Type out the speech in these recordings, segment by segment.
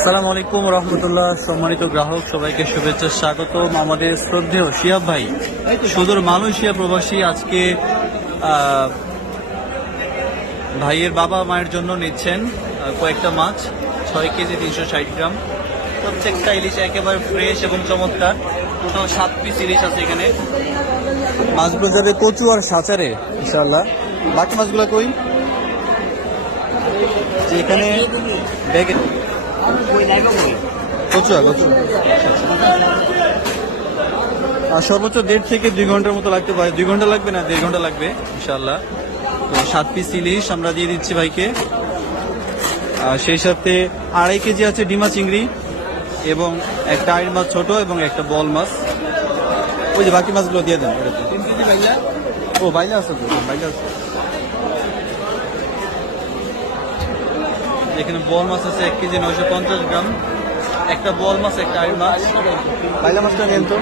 আসসালামু আলাইকুম রহমতুল্লাহ। সম্মানিত গ্রাহক, সবাইকে শুভেচ্ছা, স্বাগতম। আমাদের শ্রদ্ধেয় শিয়াব ভাই, সুদূর মালয়েশিয়া প্রবাসী আজকে ভাইয়ের বাবা মায়ের জন্য নিচ্ছেন কয়েকটা মাছ, ছয় কেজি তিনশো ষাট গ্রাম। প্রত্যেকটা ইলিশ একেবারে ফ্রেশ এবং চমৎকার। টোটাল সাত পিস ইলিশ আছে এখানে। মাছগুলো যাবে কচু আর সাচারে ইনশাল্লাহ বাকি মাছগুলো কই? এখানে ব্যাগে। আর আর সর্বোচ্চ দেড় থেকে দুই ঘণ্টার মতো লাগতে পারে। দুই ঘণ্টা লাগবে না দেড় ঘণ্টা লাগবে ইনশাল্লাহ তো সাত পিস ইলিশ আমরা দিয়ে দিচ্ছি ভাইকে। আর সেই সাথে আড়াই কেজি আছে ডিমা চিংড়ি এবং একটা আইড় মাছ ছোট এবং একটা বল মাছ। ওই যে বাকি মাছগুলো দিয়ে দেন। ও বাইলে আছে তো বাইলে আছে। এখানে বল মাছ আছে এক কেজি নয়শো পঞ্চাশ গ্রাম। একটা বল মাছ একটা আইড় মাছ। বাইলা মাছটা নেন তো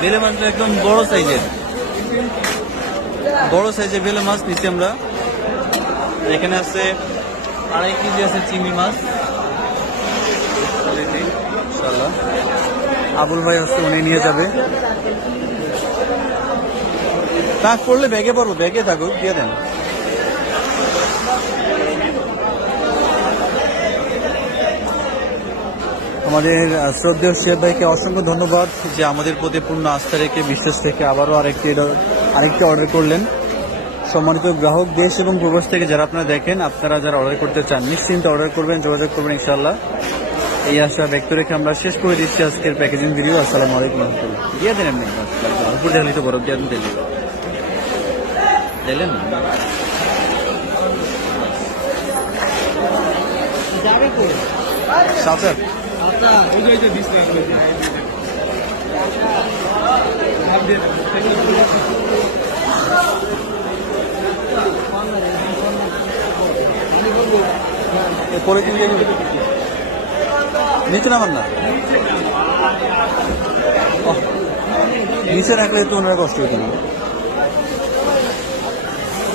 বেলে মাছটা একদম বড় সাইজের। বড় সাইজের বেলে মাছ নিচ্ছি আমরা। এখানে আছে আড়াই কেজি আছে চিংড়ি মাছ। ইনশাল্লাহ আবুল ভাই আছে উনি নিয়ে যাবে। তাক পড়লে ব্যাগে পড়ব ব্যাগে থাকুক দিয়ে দেন। আমাদের শ্রদ্ধেয় শেখ ভাইকে অসংখ্য ধন্যবাদ যে আমাদের প্রতি পূর্ণ আস্থা রেখে বিশ্বাস রেখে আবারও আরেকটি আরেকটি অর্ডার করলেন। সম্মানিত গ্রাহক দেশ এবং প্রবাস থেকে যারা আপনারা দেখেন আপনারা যারা অর্ডার করতে চান নিশ্চিন্তে অর্ডার করবেন যোগাযোগ করবেন ইনশাল্লাহ এই আশা ব্যক্ত রেখে আমরা শেষ করে দিচ্ছি আজকের প্যাকেজিং ভিডিও আসসালামু আলাইকুম রহমতুল্লাহ। দিয়ে দেন এমনি তো বরফ দিয়ে দিলেন দিলেন না? সাথে? পরে কিন্তু নিচে নামান না? নিচে রাখলে তো ওনারা কষ্ট হতো না